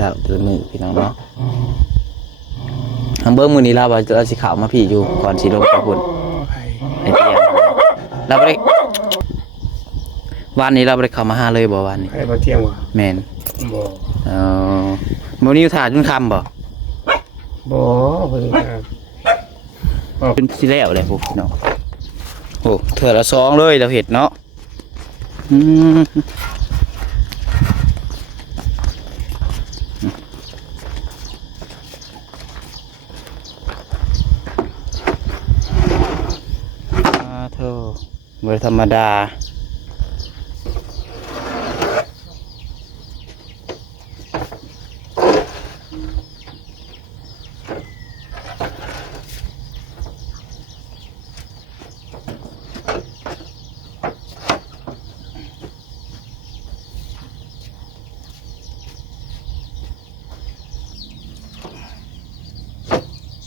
สาวตัวมือพี่น้องเนาะทางเบิ้งมือนี้เราสิข่าวมาพี่อยู่ก่อนสิลงไปพุ่นไอเตียงเราไปวันนี้เราไปเข้ามาหาเลยบ่วันนี้ไอ้บ่เที่ยงวะแม่นบ่มื้อนี้ถ่ายจนค่ำบ่เพิ่นเป็นสิแล้วแหละพวกพี่น้องโอ้เถื่อละสองเลยเราเห็ดเนาะเธอเมื่อธรรมดา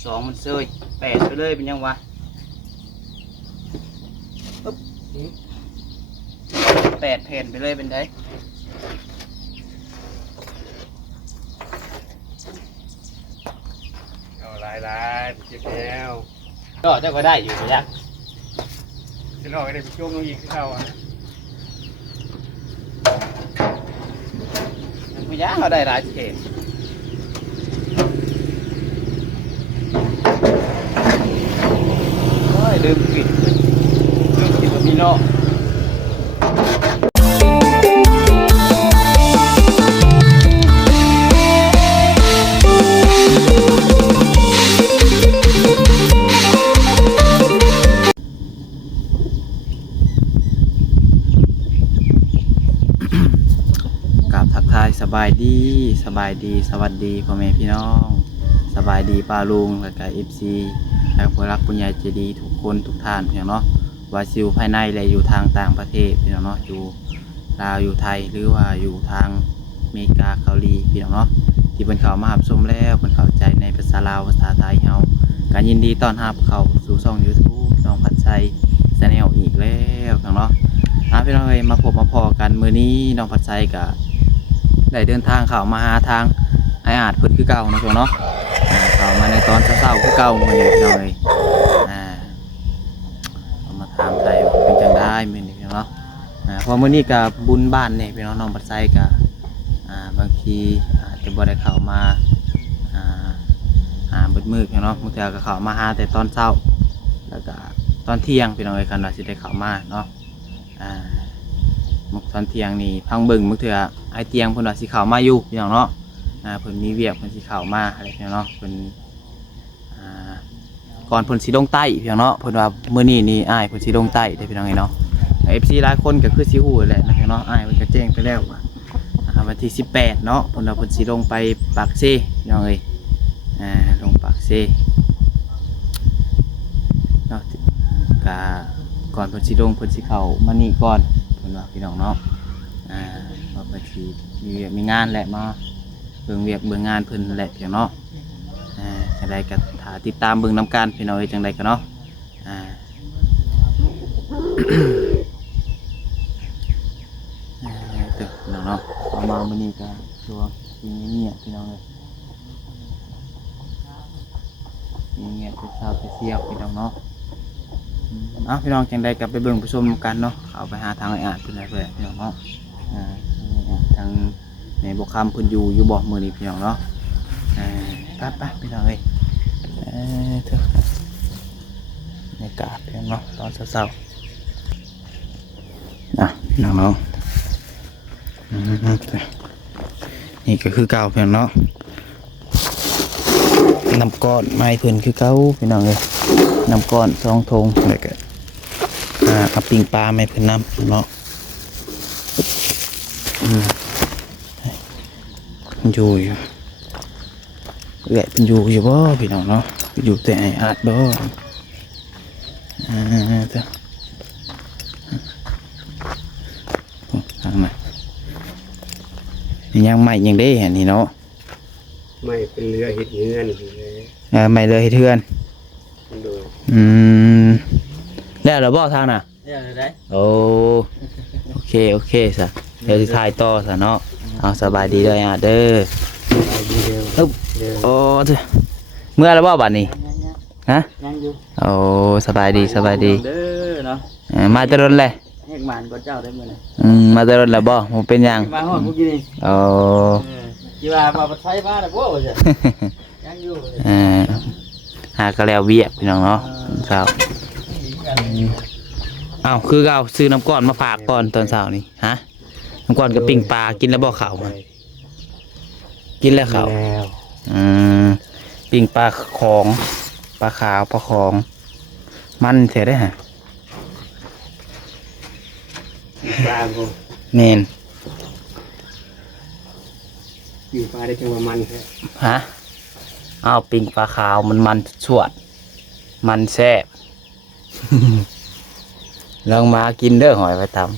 สองมันเซยแปดไปเลยเป็นยังวะ8 แผ่นไปเลยเป็นไงเอาหลายเจ็บแล้ว ก็เจ้าก็ได้อยู่ไปยักสิรอให้ได้ไปช่วงน้องอีกคือเขาอ่ะไปยักเขาได้หลายแผ่นลืมปิดแบบนี้เนาะกับทักทายสบายดีสวัสดีพ่อแม่พี่น้องสบายดีป้าลุงและก็FCและผู้รักผู้ใหญ่ใจดีทุกคนทุกท่านเพียงเนาะว่าอยู่ภายในและอยู่ทางต่างประเทศพี่น้องเนาะอยู่ลาวอยู่ไทยหรือว่าอยู่ทางอเมริกาเกาหลีพี่น้องเนาะที่เป็นเขามาหับชมแล้วเป็นเข้าใจในภาษาลาวภาษาไทยเฮาการยินดีต้อนรับเข้าสู่ช่อง YouTube น้องพัดชัยแชนแนลอีกแล้วพี่น้องเนาะพี่น้องเอ้ยมาพบมาพอกันมื้อนี้น้องพัดชัยก็ได้เดินทางเข้ามาหาทางไออาจเพิ่นคือเก่านะพี่น้องเนาะเข้ามาในตอนเช้าๆคือเก่ามื้อนี้พี่น้องเอ้ยเอามาถามไทยเป็นจังได้มื้อนี้พี่น้องเนาะพอมื้อนี้ก็บุญบ้านนี่พี่น้องน้องพัดชัยก็บางทีอาจจะบ่ได้เข้ามาหาเบิดมื้อพี่น้องเนาะบางเทื่อก็เข้ามาหาแต่ตอนเช้าแล้วก็ตอนเที่ยงพี่น้องเอ้ยคันว่าสิได้เข้ามาเนาะตอนเที่ยงนี่พังเบิ่งมื้อเทื่อไอเตียงเพิ่นว่าสิเข้ามาอยู่พี่น้องเนาะเพิ่นมีเวียกเพิ่นสิเข้ามาอะไรพี่น้องเนาะเพิ่นก่อนเพิ่นสิลงใต้พี่น้องเนาะเพิ่นว่ามื้อนี้นี่อ้ายเพิ่นสิลงใต้ได้พี่น้องเนาะ FC หลายคนก็คือสิฮู้แหละนะพี่น้องเนาะอ้ายเพิ่นก็แจ้งไปแล้วว่าวันที่18เนาะเพิ่นว่าเพิ่นสิลงไปปากเซ่พี่น้องเอ้ยลงปากเซ่เนาะก็ก่อนเพิ่นสิลงเพิ่นสิเข้ามานี่ก่อนเพิ่นว่าพี่น้องเนาะว่าเพิ่นสิมีงานแหละมาเบิ่งเวียกเบิ่งงานเพิ่นแหละพี่น้องเนาะจังใดก็ถ้าติดตามเบิ่งนำกันพี่น้องเอ้ยจังใดก็เนาะพี่น้องเนาะเอามามื้อนี้ก็ตัวกินเงียบพี่น้องเอ้ยเงียบๆเช้าๆเที่ยวพี่น้องเนาะพี่น้องจังใดก็ไปเบิ่งไปชมกันเนาะเอาไปหาทางไอ้อาจเพิ่นได้เพิ่นพี่น้องเนาะทางในบ่คำเพิ่นอยู่บ่มื้อนี้พี่น้องเนาะไปพี่น้องเอ้ยเถอะในกาดพี่น้องเนาะตอนเช้าๆพี่น้องเนาะนี่ก็คือเก่าพี่น้องเนาะน้ำก้อนไม้เพิ่นคือเก่าพี่น้องเอ้ยน้ำก้อน2 ธงแล้วก็เอาปิ้งปลาไม้เพิ่นน้ำเนาะอยู่เป็นอยู่บ่พี่น้องเนาะอยู่แต่ไอ้อาจบ่ทางไหนยังใหม่ยังได้เห็นนี่เนาะไม่เป็นเรือเห็ดเงื่อนใหม่เลยเทือนแล้วเราบ่ทางน่ะโอเคซะเดี๋ยวสิถ่ายต่อซะเนาะเอาสบายดีเด้อเด้อ อึ๊บโอ้เจ้าเมื่อแล้วบ่บัดนี้ฮะ ยังอยู่ โอ้สบายดีสบายดี เด้อเนาะ มาแตะรนเลย แหกหมานก็เจ้าได้มื้อนี้ มาแตะรนแล้วบ่ผมเป็นหยัง มาฮอดเมื่อกี้นี่ โอ้ ที่ว่ามาปัดไฟมาแล้วบ่ว่าซั่นยังอยู่ หากระแล้วเวียกพี่น้องเนาะเช้าอ้าวคือเอาซื้อน้ำก้อนมาฝากก่อนตอนเช้านี่ฮะน้ำก้อนกับปิ้งปลากินแล้วบ่ข้าวมันกินแล้วข้าว แล้ว ปิ้งปลาของปลาขาวปลาของมันเสียได้ฮะ ปลาบ่ เมน อยู่ปลาได้จังว่ามันแท้ ฮะอ้าวปิ้งปลาขาวมันสวดมันแซ่บ ลองมากินเด้อหอยไปทำ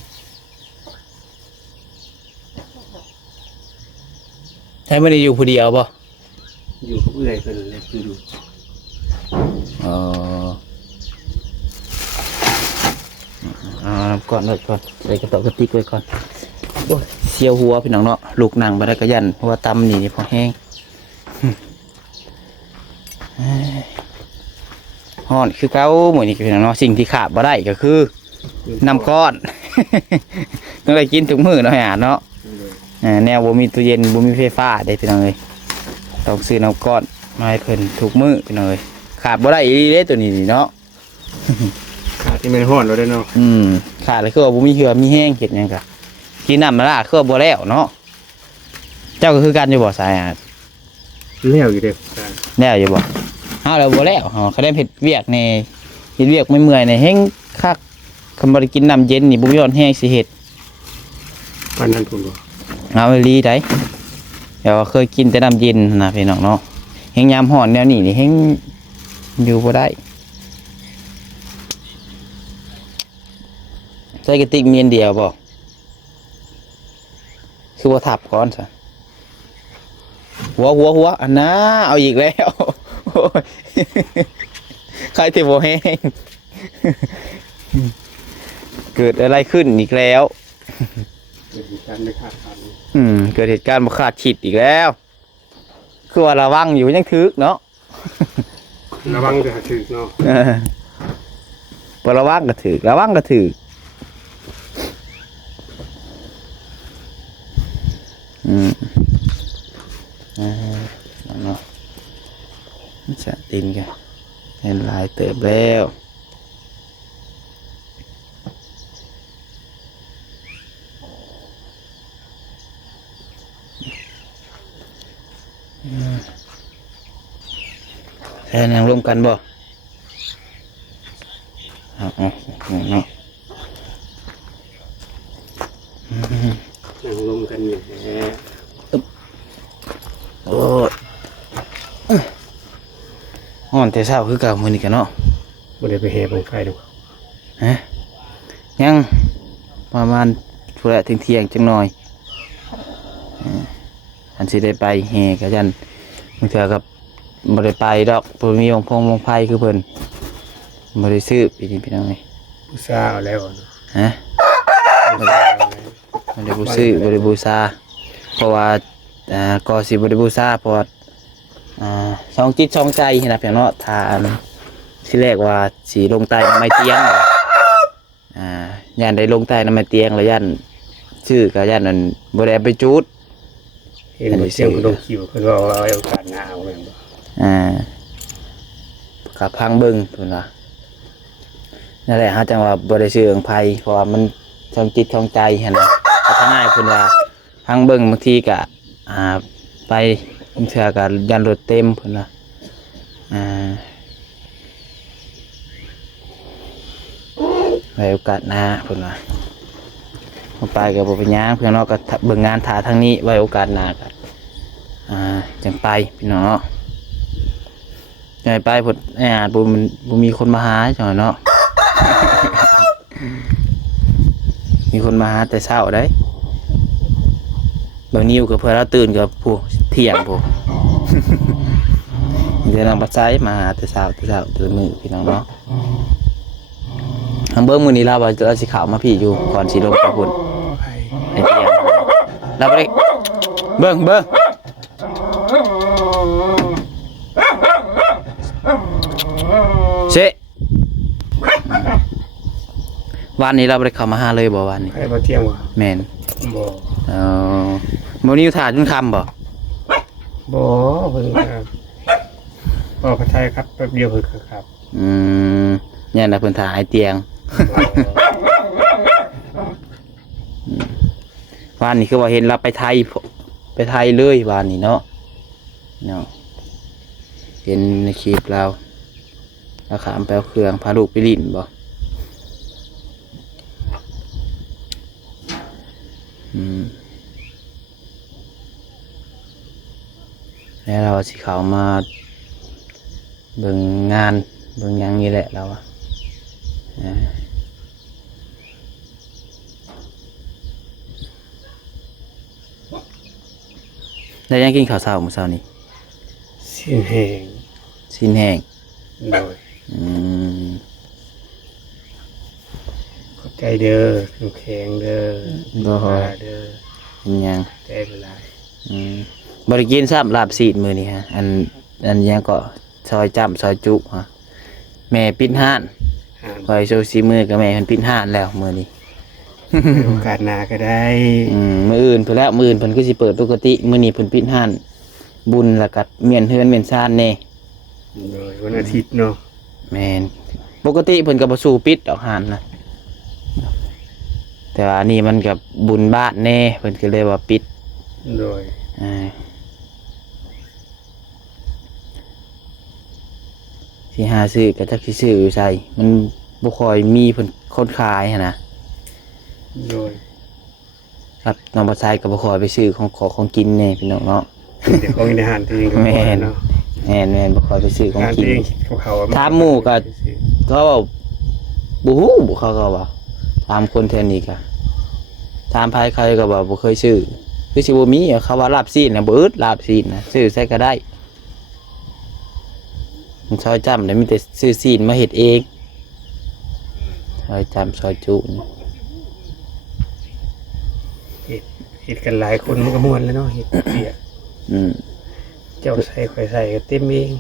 ใช่ไม่ได้อยู่ผู้เดียวป่ะ อยู่กับเอื้อยเพิ่นเลยคือดู อ๋อน้ำก่อนเลยก่อนใส่กระต่อกระติกไว้ก่อนโอ้ยเสียวหัวพี่น้องเนาะลูกหนังมาได้กระยันเพราะว่าตำนี่พอแห้งฮ้อนคือเก้าหมวยนี่พี่น้องเนาะสิ่งที่ขาดบ่ได้ก็คือน้ำก้อน ต้องได้กินทุกมื้อเนาะหาเนาะแนวบ่มีตู้เย็นบ่มีไฟฟ้าได้พี่น้องเอ้ยต้องซื้อน้ำก้อนมาให้เพิ่นทุกมื้อพี่น้องเอ้ยขาดบ่ได้อีหลีเด้ตัวนี้นี่เนาะ ขาที่มันฮ้อนเราได้เนาะ ขาดเลยคือว่าบ่มีเหือมีแห้งเฮ็ดหยังกะกินน้ำมะระคือว่าบ่แล้วเนาะเจ้าก็คือกันอยู่บ่สายอาด แล้วอยู่เด้อ แล้วอยู่บ่เฮาแล้วบ่แล้วเฮาเขาได้เฮ็ดเวียกแน่เฮ็ดเวียกไม่เมื่อยๆแน่แฮงคักคันบ่ได้กินน้ำเย็นนี่บ่มีอ่อนแห้งสิเฮ็ด ปานนั้นพุ่นบ่ เอาอีหลีได้เดี๋ยวเคยกินแต่น้ำเย็นนะพี่น้องเนาะแฮงยามร้อนแนวนี้นี่แฮงอยู่บ่ได้ใส่กระติกเมียนเดียวบ่คือว่าทับก่อนซะหัวอันน่าเอาอีกแล้วโอ้ยใครที่บ่แห้งเกิดอะไรขึ้นอีกแล้ว เกิดเหตุการณ์ไม่คาดฝัน เกิดเหตุการณ์บ่คาดคิดอีกแล้วคือว่าระวังอยู่ยังถึกเนาะ ระวังจะถึกเนาะ บ่ระวังก็ถึกระวังก็ถึกเนาะจะตินกันเห็นลายเติบแล้วแค่นั่งร่วมกันบ่เอาเนาะ นั่งลงกันอยู่แหละ โอ้ฮ้อนแต่เช้าคือเก่ามื้อนี้กันเนาะ บ่ได้ไปแห่บังไฟดอก ฮะยังประมาณช่วงเที่ยงจังหน่อยอันสิได้ไปแห่กะยันบางเทื่อกับบ่ได้ไปดอกบ่มีวงไฟคือเพิ่นบ่ได้ซื้อปีนี้พี่น้องเอ้ย ผู้สาวแล้วเนาะ ฮะบ่ได้บูซื้อบ่ได้บูชาเพราะว่าก็สิบ่ได้บูชาเพราะว่าสองจิตสองใจนะพี่น้องเนาะถ้าสิแรกว่าสิลงใต้ไม้เตียงย่านได้ลงใต้น้ำไม้เตียงแล้วย่านชื่อก็ย่านนั้นบ่ได้เอาไปจุด เห็นบ่เสียงลงคิวเพิ่นว่าเอาโอกาสหน้าเอาแม่นบ่ กับพังเบิ่งเพิ่นว่านั่นแหละฮะจังว่าบ่ได้ซื้อของไผเพราะว่ามันช่องจิตช่องใจหั่นน่ะพัฒนาให้เพิ่นว่าพังเบิ่งบางทีก็ไปบางเทื่อก็ยันรถเต็มเพิ่นว่าไว้โอกาสหน้าเพิ่นว่าบ่ไปก็บ่เป็นหยังเพิ่นเนาะก็เบิ่งงานท่าทางนี้ไว้โอกาสหน้าก็จังไปพี่น้องเนาะใหญ่ไปผลอาจบุมีคนมาหาจังเนาะ มีคนมาหาแต่เช้าได้บางนิ้วกับเพื่อนเราตื่นกับผู้เที่ยงผู้ เดี๋ยวนางปัจจัยมาหาแต่เช้าตื่นมือพี่น้องเนาะทางเบิ้งมือนี้เราสิข่าวมาพี่อยู่ก่อนสิลงไปพุ่นไอเตียงเราไปเบิ้ง เชะวันนี้เราบ่ได้เข้ามาหาเลยบ่วันนี้ ให้บ่เที่ยงบ่ แม่น บ่ เออมื้อนี้ถ่าจนค่ำบ่ บ่เพิ่นบ่พระไทยครับแป๊บเดียวเพิ่นก็ครับ เนี่ยนะเพิ่นถ่าไอเตียงวันนี้คือว่าเห็นเราไปไทยเลยวันนี้เนาะเห็นในคลิปเราขามไปเอาเครื่องพาลูกไปลิ้นบ่แล้วเราสิเขามาเบิ่งงานเบิ่งหยังนี่แหละเราอะได้ยังกินข้าวเช้ามื้อเช้านี้ สิ้นแห้ง สิ้นแห้ง โดยขอบใจเด้อน้ำแข็งเด้อ บ่ เด้อ เป็นหยัง ใจเป็นไร บ่ได้กินซ้ำลาบซีดมื้อนี้ฮะอันยังก็ซอยจ้ำซอยจุฮะแม่ปิดห้าน อ่าน คอยโซซีมือกับแม่เพิ่นปิดห้านแล้วมื้อนี้ โอกาสหน้าก็ได้ มื้ออื่นเพิ่นแล้วมื้ออื่นเพิ่นคือสิเปิดปกติมื้อนี้เพิ่นปิดห้านบุญแล้วก็เมียนเฮือนเมียนซ่านแน่ โดยวันอาทิตย์เนาะ แม่นปกติเพิ่นก็บ่สู้ปิดดอกห้านนะแต่ว่าอันนี้มันกับบุญบ้านแน่เพิ่นก็เลยว่าปิด โดย สิหาซื้อก็จักสิซื้ออยู่ไสมันบ่ค่อยมีเพิ่นคนขายหันนะ โดย ครับน้องบ่ใช้ก็บ่ค่อยไปซื้อของกินแน่พี่น้องเนาะ เดี๋ยวของในอาหารตัวเองก็พอแล้วเนาะ แม่นบ่ค่อยไปซื้อของ อาหาร กิ ตัวน เองเขาๆ ถามหมู่ก็ ก็ว่าบ่ฮู้เขาก็ว่าถามคนแถวนี้ก็ถามใครก็ว่าบ่เคยซื้อคือสิบ่มีอะเขาว่าลาบซีนน่ะบ่อึดลาบซีนน่ะซื้อใส่ก็ได้มันซอยจ้ำได้มีแต่ซื้อซีนมาเฮ็ดเองซอยจ้ำซอยจุนี่ เห็ดกันหลายคนมันก็ม่วนแล้วเนาะเห็ดเปียก เจ้าใส่ข่อยใส่ก็เต็มเอง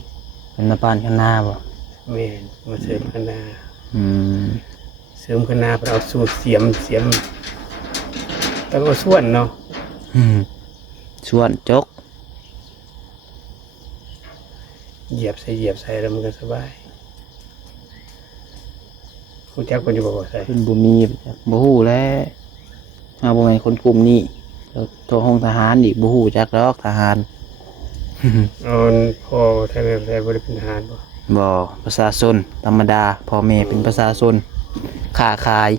เป็นมาปานข้างหน้าบ่ แม่นมาเสริมคณะ อืม เสริมคณะเอาสูตรเสียมต้องเอาส่วนเนาะ ส่วนจก เหยียบใส่แล้วมันก็สบายคุณเจ้าคนอยู่บอกว่าใส่ เพิ่นบ่มีบ่ฮู้แหล้วเฮาบ่แม่นคนกลุ่มนี้โทรห้องทหารอีกบ่ฮู้จักดอกทหาร เอาพอไทยแม่ไทยบริเป็นทหารบ่ บ่ประชาชนธรรมดาพ่อแม่เป็นประชาชนค้าขาย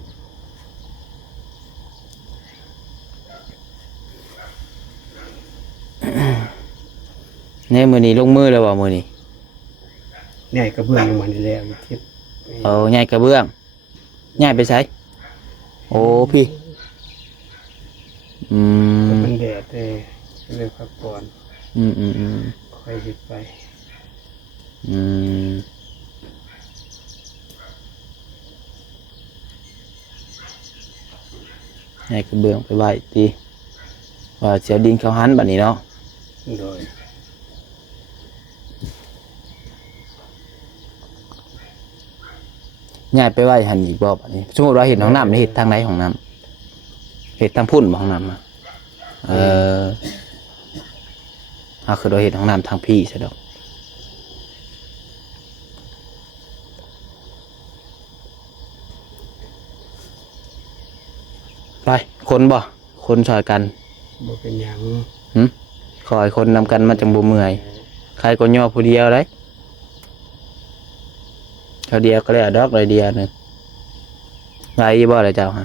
เนี่ยมื้อนี้ลงมือแล้วบ่มื้อนี้ ใหญ่กระเบื้องมันนี่แล้วทิศ เอาใหญ่กระเบื้องใหญ่ไปไสโอ้พี่อืม มันแดดเลยพักผ่อน อืม ค่อยเฮ็ดไป อืมให้กระเบื้องไปไว้ตีว่าเสียดินเขาหันบัดนี้เนาะ โดย ย้ายไปไว้หันอีกบ่บัดนี้สมมุติว่าเห็นห้องน้ำนี่เฮ็ดทางไหนห้องน้ำเฮ็ดทางพุ่นบ่ห้องน้ำอะคือเราเห็นห้องน้ำทางพี่ซะดอกไปคนบ่คนช่วยกัน บ่เป็นหยัง คอยคนนำกันมาจังบ่เมื่อยใครก็ย่อผู้เดียวเลยเขาเดียวก็แล้วดอกเลยเดียวหนึงไว้บ่เลยเจ้าฮะ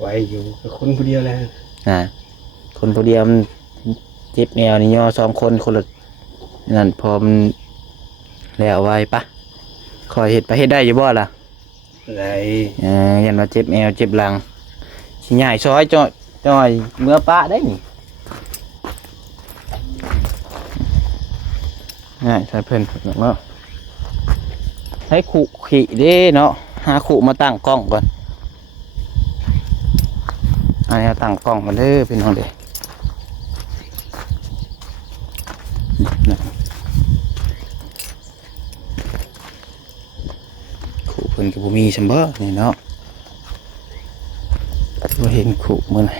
ไว้อยู่กับคนผู้เดียวแล้ว คนผู้เดียวมันเจ็บแนวนี่ย่อ2คนคนละนั่นพอมันแล้วไว้ปะคอยเฮ็ดไปเฮ็ดได้อยู่บ่ล่ะ ไหล ยันว่าเจ็บแอวเจ็บหลังสิใหญ่ซอยจ้อยเมื่อปะได้นี่ง่ายใช้เพิ่นเนาะให้ขู่ขี่เด้เนาะหาขู่มาตั้งกล้องก่อนอันนี้ตั้งกล้องมาเด้อพี่น้องเด้ พิ่นก็บ่มีซั่นบ่นี่เนาะบ่เห็นขู่มื้อไหน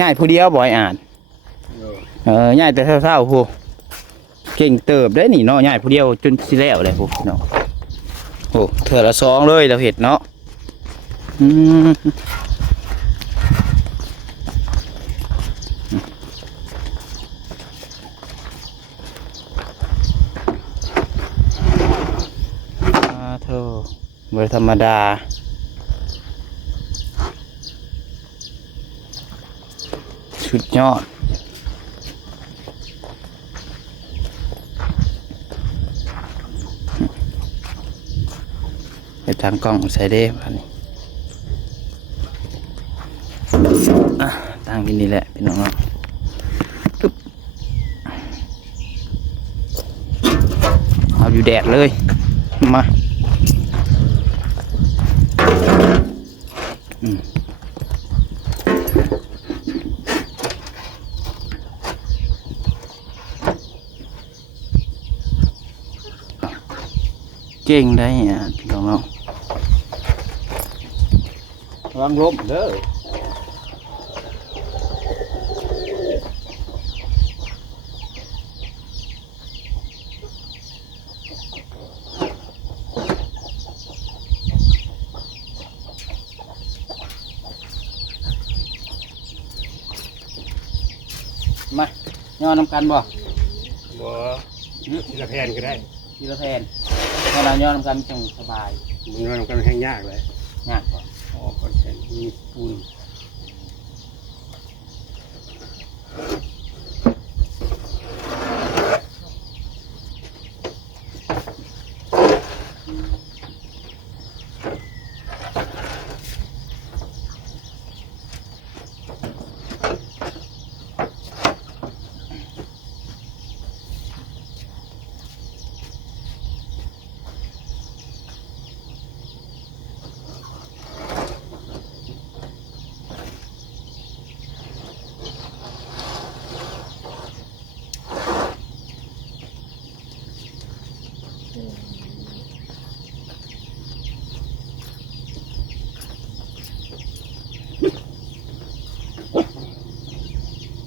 ง่ายผู้เดียวบ่อยอ่านง่ายแต่เท่าๆผู้เก่งเติบได้นี่เนาะง่ายผู้เดียวจนสิแล้วเลยผู้เนาะโอ้เถื่อละสองเลยเราเห็ดเนาะเธอเบอร์ธรรมดาสุดยอดไปทางกล้องใส่เด้อันนี้ตั้งที่นี่แหละพี่น้องเอาอยู่แดดเลยมาเก่งได้อ่ะพี่น้องระวังล้มเด้อมาย่อน้ำกันบ่ทีละแผ่นก็ได้ ทีละแผ่นเวลาย่อน้ำกันจังสบาย มันย่อน้ำกันแห้งยากเลย ยากกว่า อ๋อคนแผ่นมีปูน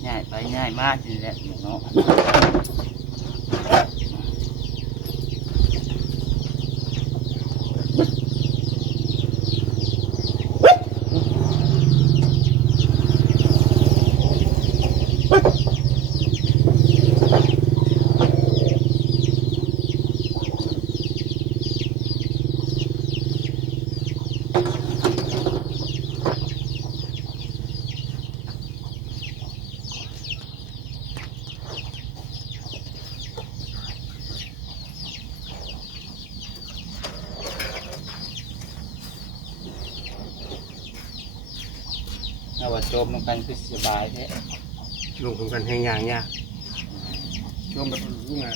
ง่ายไปง่ายมากทีเดียวเนาะเอาว่าโจมลงกันคือสบายแท้ รวมกันแห้งยากยากรวมแบบรุ่งงาน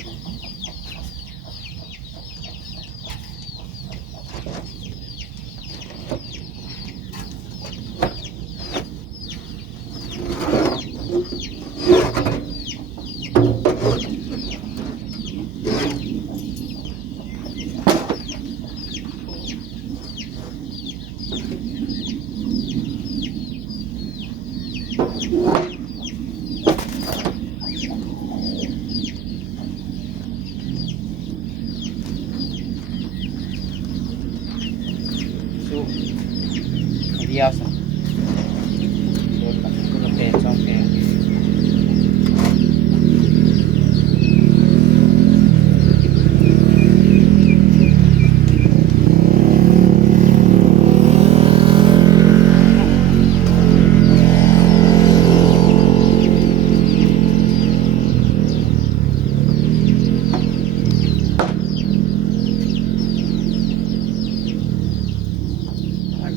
สู้เดียวสิโดนแบบคนละแผ่นสองแผ่น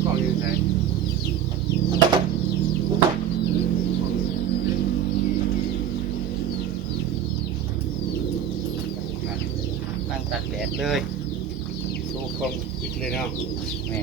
กล้องยังไง ตั้งตัดแดดเลย สู้กล้องอีกเลยเนาะ แม่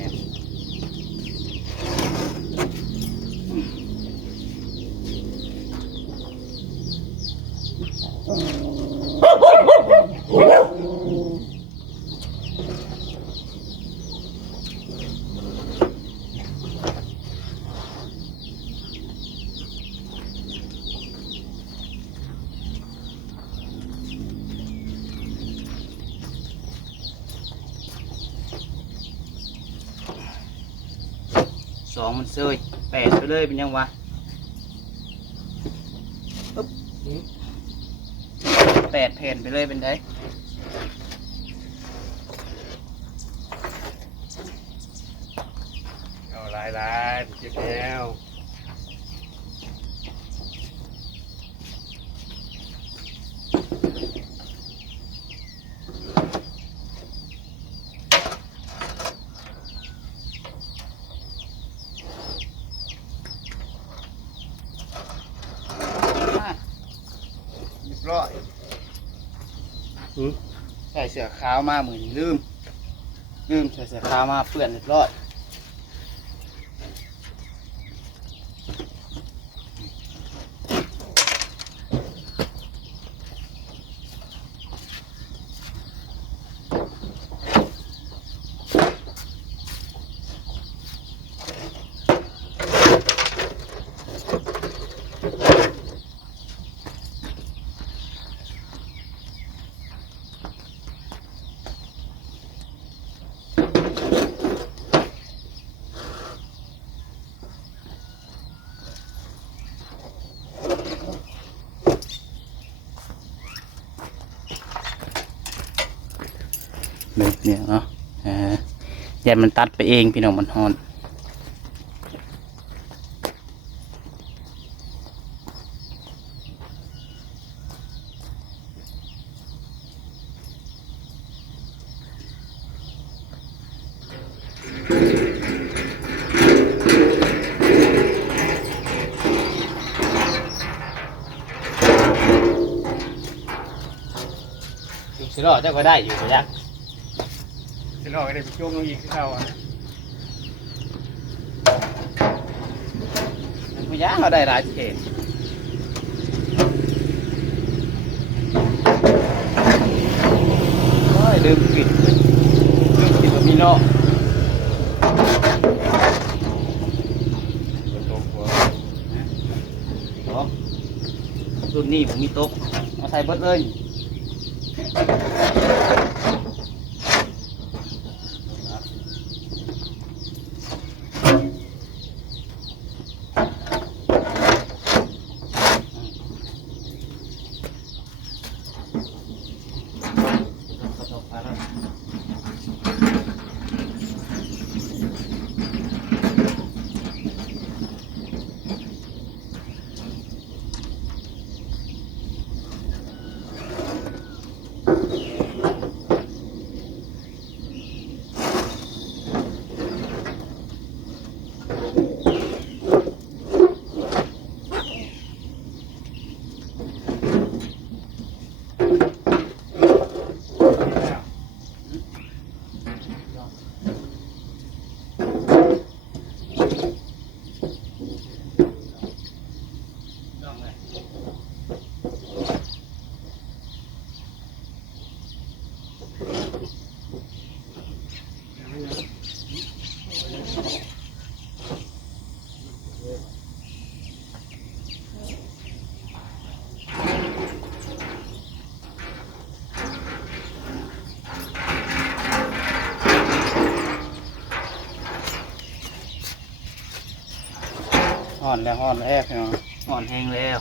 สองมันเซยแปดไปเลยเป็นยังวะปึ๊บแปดแผ่นไปเลยเป็นไง เอาลายเจ็บแล้ว เรียบร้อยใส่เสื้อขาวมาเหมือนลืมใส่เสื้อขาวมาเปื้อนเรียบร้อยเนี่ยเนาะยันมันตัดไปเองพี่น้องมันฮอนสิรอเจ้าก็ได้อยู่ก็ยัก จะลอกให้ได้ไปโจมลงอีกที่เราอ่ะ มันย่างเราได้หลายเขตโอ้ยลืมปิดแบบนี้เนาะ บนโต๊ะหัว รุ่นนี้ผมมีโต๊ะเอาใส่เบิดเลยห่อนแล้วพี่น้องห่อนแห้งแล้ว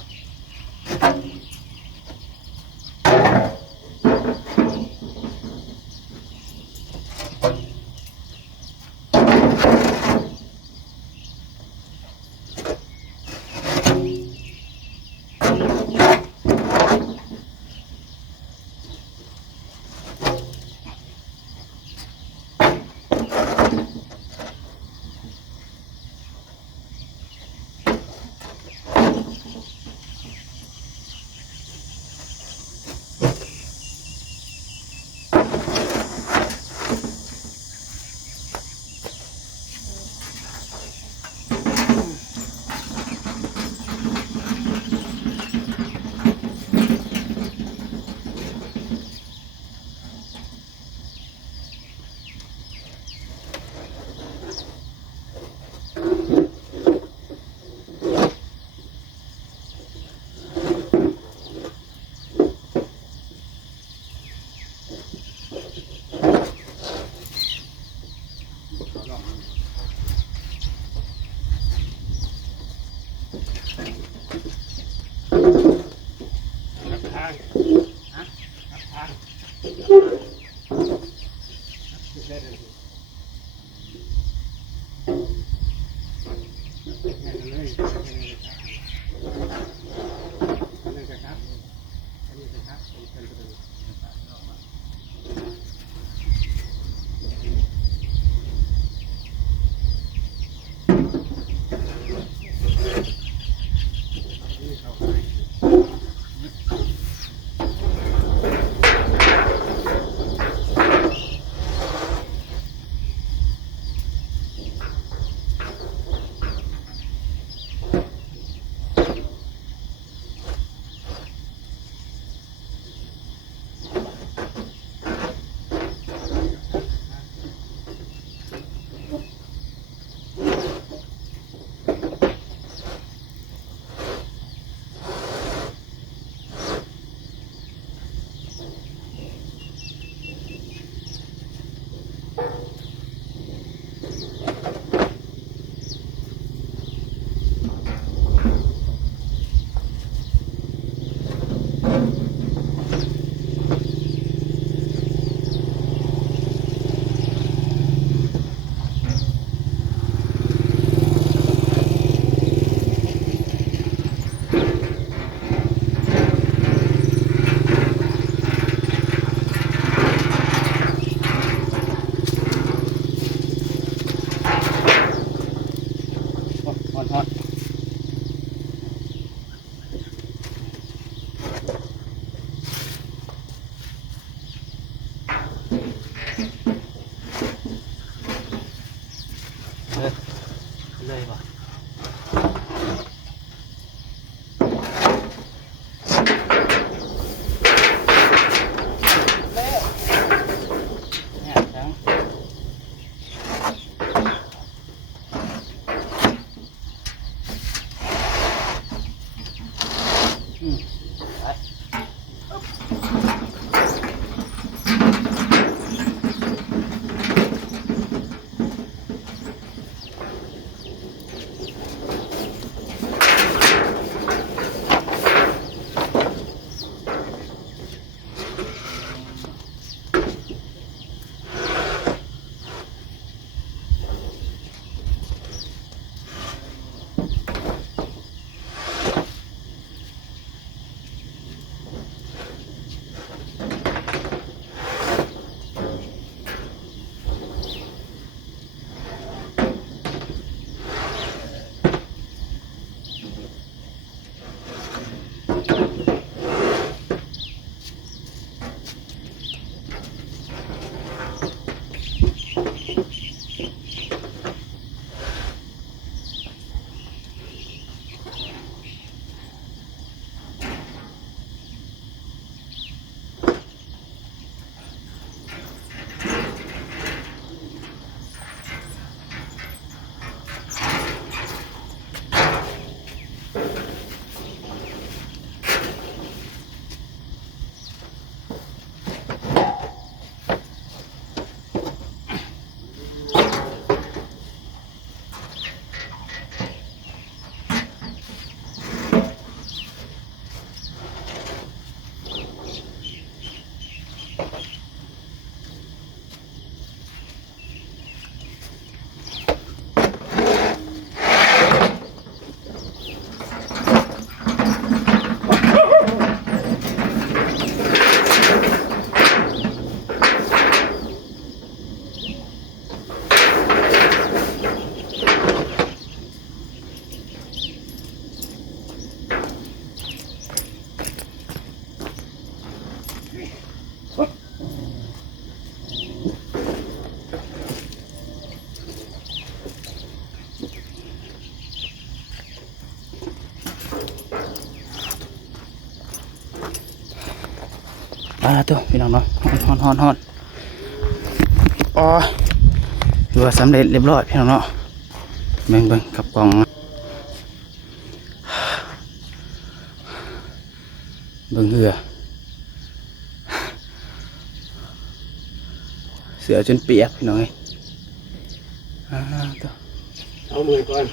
ตัวพี่น้องเนาะฮอนอ๋อถือว่าสำเร็จเรียบร้อยพี่น้องเนาะเบิ่งกับกล่องเบิ่งเสือจนเปียกพี่น้องเอ้ยตัว เอามือก่อน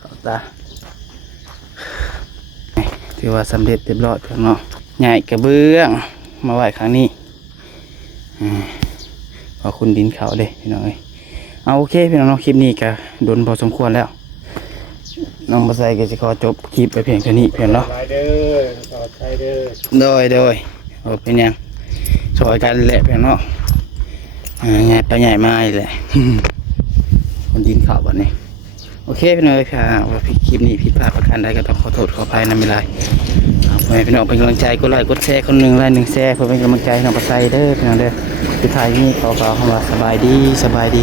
เข้าตาถือว่าสำเร็จเรียบร้อยพี่น้องเนาะใหญ่กระเบื้องมาไว้ครั้งนี้ขอคุณดินเขาเด้พี่น้องเอ้ยเอาโอเคพี่น้องเนาะคลิปนี้ก็โดนพอสมควรแล้วน้องมาใส่ก็จะขอจบคลิปไปเพียงเท่านี้เพียงเนาะ ลายเด้อต่อใจเด้อ โดยเป็นยังช่วยกันแหละเพียงเนาะใหญ่ไปใหญ่มาอีกแหละ คนดินเขาวันนี้โอเคพี่น้องค่ะว่าคลิปนี้ผิดพลาดประการใดก็ต้องขอโทษขออภัยนะไม่ไรพี่น้องเป็นกำลังใจกดไลค์กดแชร์คนหนึ่งไลค์1แชร์เพื่อเป็นกำลังใจให้น้องปะไซเด้อพี่น้องเด้อสุดท้ายนี้ขอกล่าวคำว่าสบายดี